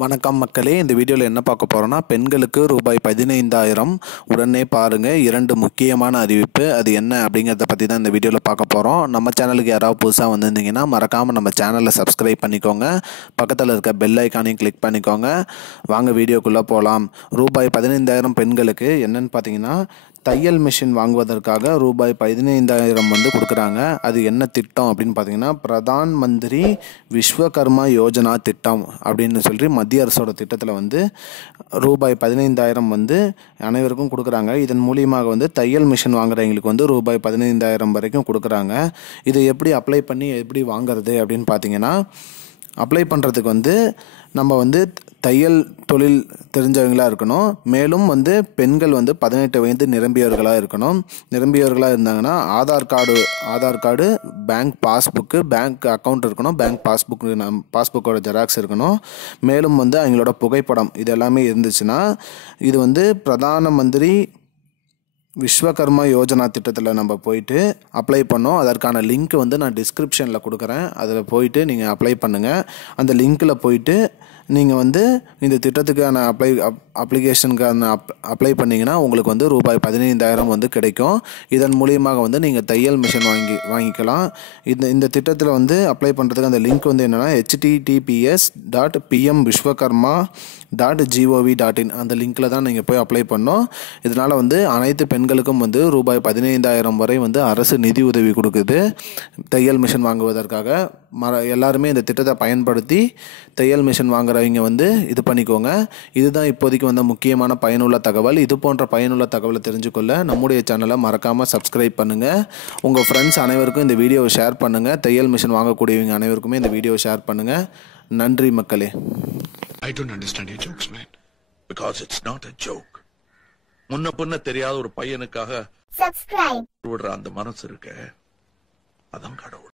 வணக்கம் மக்களே, இந்த வீடியோவில் என்ன பார்க்க போகிறோன்னா, பெண்களுக்கு ரூபாய் 15,000 உடனே பாருங்கள். 2 முக்கியமான அறிவிப்பு. அது என்ன அப்படிங்கிறத பற்றி தான் இந்த வீடியோவில் பார்க்க போகிறோம். நம்ம சேனலுக்கு யாராவது புதுசாக வந்திருந்தீங்கன்னா மறக்காமல் நம்ம சேனலை சப்ஸ்கிரைப் பண்ணிக்கோங்க. பக்கத்தில் இருக்க பெல் ஐக்கானையும் கிளிக் பண்ணிக்கோங்க. வாங்க வீடியோக்குள்ளே போகலாம். ரூபாய் 15,000 பெண்களுக்கு என்னென்னு பார்த்தீங்கன்னா, தையல் மிஷின் வாங்குவதற்காக ரூபாய் 15,000 கொடுக்குறாங்க. அது என்ன திட்டம் அப்படின்னு பார்த்தீங்கன்னா, பிரதான் மந்திரி விஸ்வகர்மா யோஜனா திட்டம் அப்படின்னு சொல்லி மத்திய அரசோட திட்டத்தில் ரூபாய் 15,000 அனைவருக்கும் கொடுக்குறாங்க. இதன் மூலியமாக தையல் மிஷின் வாங்குறவங்களுக்கு ரூபாய் 15,000 வரைக்கும் கொடுக்குறாங்க. இதை எப்படி அப்ளை பண்ணி எப்படி வாங்குறது அப்படின்னு பார்த்தீங்கன்னா, அப்ளை பண்ணுறதுக்கு நம்ம தையல் தொழில் தெரிஞ்சவங்களாக இருக்கணும். மேலும் பெண்கள் 18 வயது நிரம்பியவர்களாக இருக்கணும். நிரம்பியவர்களாக இருந்தாங்கன்னா Aadhaar card, bank passbook, bank account இருக்கணும். பேங்க் பாஸ்புக்கோட ஜெராக்ஸ் இருக்கணும். மேலும் அவங்களோட புகைப்படம் இது எல்லாமே இருந்துச்சுன்னா, இது பிரதான மந்திரி விஸ்வகர்மா யோஜனா திட்டத்தில் நம்ம போயிட்டு அப்ளை பண்ணோம். அதற்கான லிங்க் நான் டிஸ்கிரிப்ஷனில் கொடுக்குறேன். அதில் போயிட்டு நீங்கள் அப்ளை பண்ணுங்கள். அந்த லிங்க்கில் போயிட்டு நீங்கள் இந்த திட்டத்துக்கான அப்ளிகேஷனுக்கான அப்ளை பண்ணிங்கன்னா உங்களுக்கு ரூபாய் 15,000 கிடைக்கும். இதன் மூலியமாக நீங்கள் தையல் மிஷின் வாங்கிக்கலாம். இந்த திட்டத்தில் அப்ளை பண்ணுறதுக்கு அந்த லிங்க் என்னென்னா https://pmvishwakarma.gov.in அந்த லிங்க்கில் தான் நீங்கள் போய் அப்ளை பண்ணோம். இதனால் அனைத்து பெண்களுக்கும் ரூபாய் 15,000 வரை அரசு நிதி உதவி கொடுக்குது தையல் மிஷின் வாங்குவதற்காக. எல்லாருமே இந்த திட்டத்தை பயன்படுத்தி தையல் மிஷின் வாங்குறவங்க இது பண்ணிக்கோங்க. இதுதான் இப்போதைக்கு முக்கியமான பயனுள்ள தகவல். இது போன்ற பயனுள்ள தகவலை தெரிஞ்சுக்கொள்ள நம்முடைய சேனலை மறக்காமல் சப்ஸ்கிரைப் பண்ணுங்கள். உங்கள் ஃப்ரெண்ட்ஸ் அனைவருக்கும் இந்த வீடியோவை ஷேர் பண்ணுங்கள். தையல் மிஷின் வாங்கக்கூடியவங்க அனைவருக்குமே இந்த வீடியோவை ஷேர் பண்ணுங்கள். நன்றி மக்களே. I don't understand your jokes, man. Because it's not a joke. முன்ன பின்ன தெரியாத ஒரு பையனுக்காக சப்ஸ்கிரைப் விடுற அந்த மனசு இருக்க, அதான் கடவுள்.